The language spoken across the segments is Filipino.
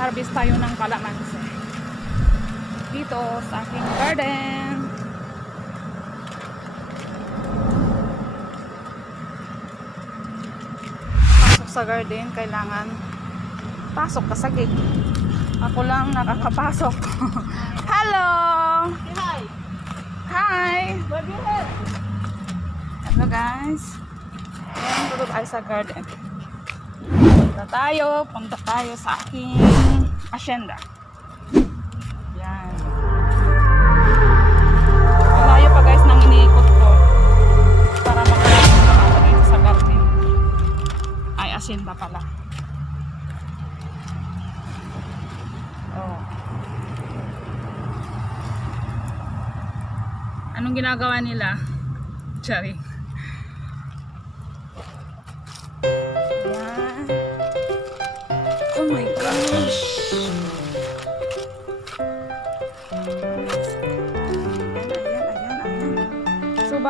mag-harvest tayo ng kalamansi. Dito sa aking garden. Pasok sa garden, kailangan pasok ka sa gate. Ako lang nakakapasok. Hello! Hi. Hi! Hello guys. Ayan, dito tayo sa garden. Punta tayo, punta tayo sa aking asyenda. Yan. Malayo pa guys nang iniikot ko para makarating na ako dito sa garden. Ay, asyenda pala. Oh. Anong ginagawa nila? Sorry.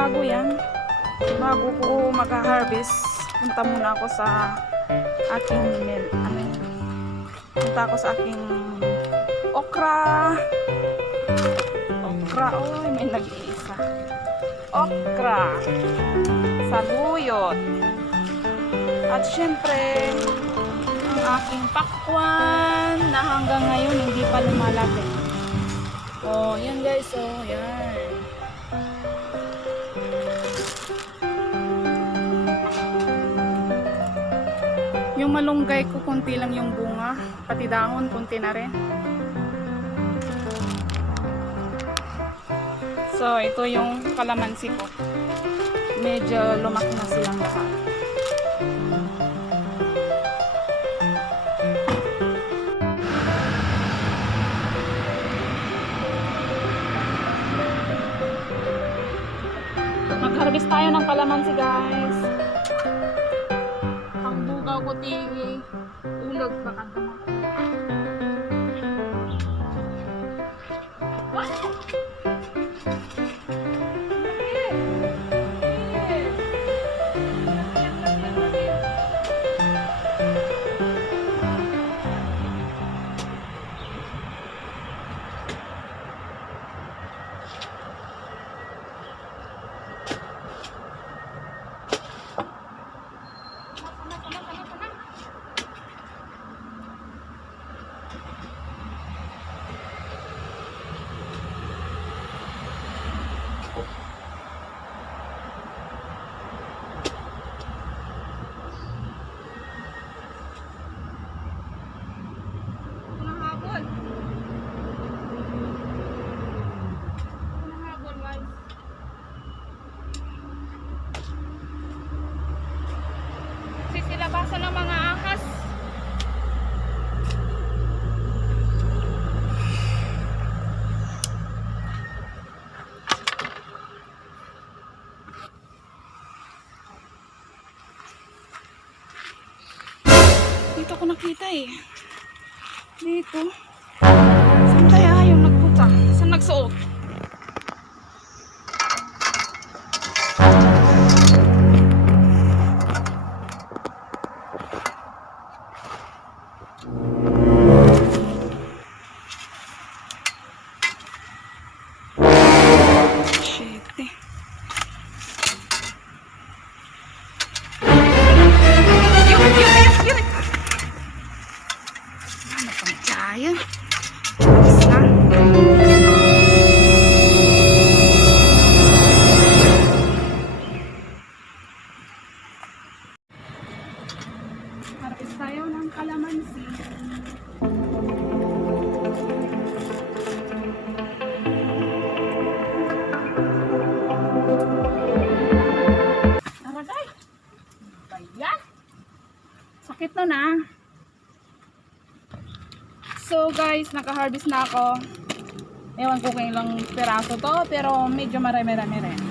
Bago yan, bago ko mag-harvest, punta muna ako sa aking mil, ano? Punta ako sa aking okra. Okra, oh, may nag-iisa. Okra. Saluyot. At syempre, ang aking pakwan na hanggang ngayon hindi pa lumalaki. Oh, yan guys, oh, yan. Yung malunggay ko, kunti lang yung bunga. Pati dahon, kunti na rin. So, ito yung kalamansi ko. Medyo lumaki na silang lahat. Mag-harvest tayo ng kalamansi, guys. tingi unog makanta. Dito ko nakita eh. Dito. Saan kaya yung nagpunta? Saan nagsuot? Shit Tayo ng kalamansi. Aray! Bayan! Sakit na na. So guys, naka-harvest na ako. Ewan ko kung ilang piraso to, pero medyo marami-rami rin.